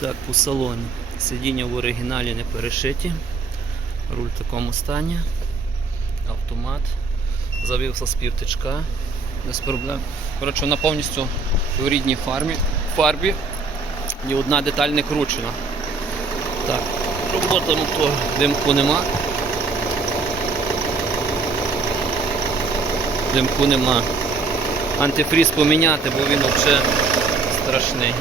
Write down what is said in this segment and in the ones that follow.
Так, у салоні. Сидіння в оригіналі не перешиті. Руль в такому стані. Автомат. Завівся з півтичка. Без проблем. Коротше, вона повністю в рідній фармі, фарбі. Ні одна деталь не кручена. Так, робота мотор, димку нема. Димку нема. Антифріз поміняти, бо він взагалі страшний.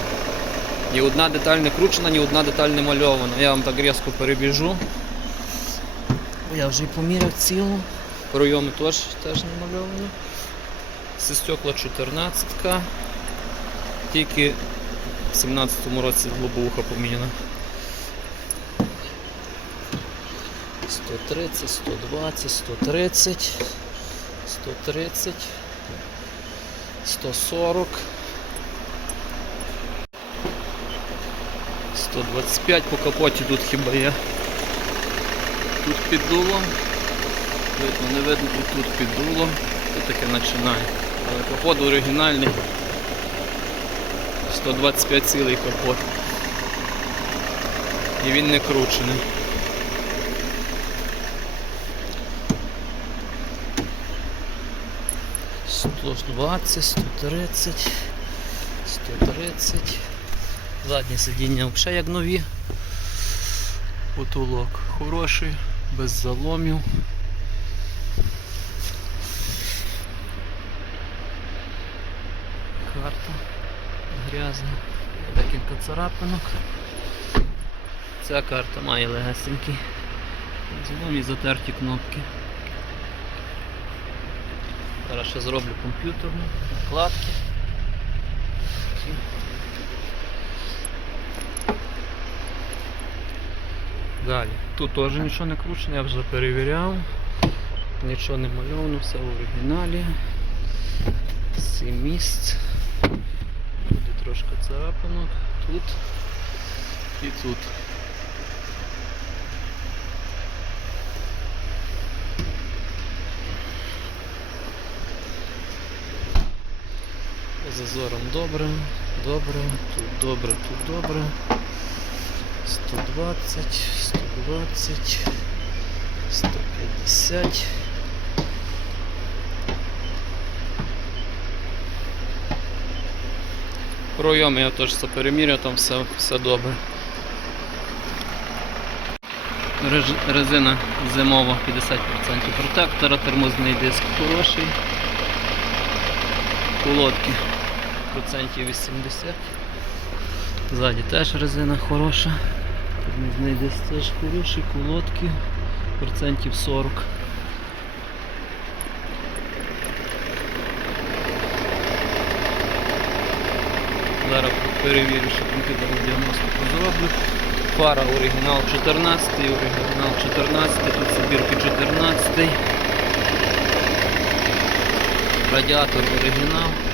Ні одна деталь не кручена, ні одна деталь не мальована. Я вам так різко перебіжу. Я вже і поміряв цілу. Пройоми теж, теж не мальовані. Зі стекла 14 Тільки в 17-му році лобовуха поміняна. 130, 120, 130, 130, 140. 125 по капоті тут хіба є. Тут піддуло. Видно, не видно, і тут піддуло. Тут таке починає. Але капот оригінальний. 125 цілий капот. І він не кручений. Сто двадцять, сто тридцять, сто тридцять. Задні сидіння взагалі як нові. Потолок хороший, без заломів. Карта грязна, декілька царапинок. Ця карта має легесенький. Злом і затерті кнопки. Зараз ще зроблю комп'ютерну, накладки. Далі. Тут теж нічого не кручено, я вже перевіряв. Нічого не мальовано, все в оригіналі. Сім місць. Тут трошки царапинок, тут і тут. По зазорам добре, добре, тут добре, тут добре. 120, 120, 150. Пройоми я теж все переміряв, там все, все добре. Резина зимова 50% протектора, тормозний диск хороший. Колодки процентів 80. Ззаді теж резина хороша. Тормозний диск теж хороший, колодки процентів 40. Зараз перевірю, що комп'ютерну діагностику зроблю. Фара оригінал 14, оригінал 14, тут забірки 14. Радіатор оригінал.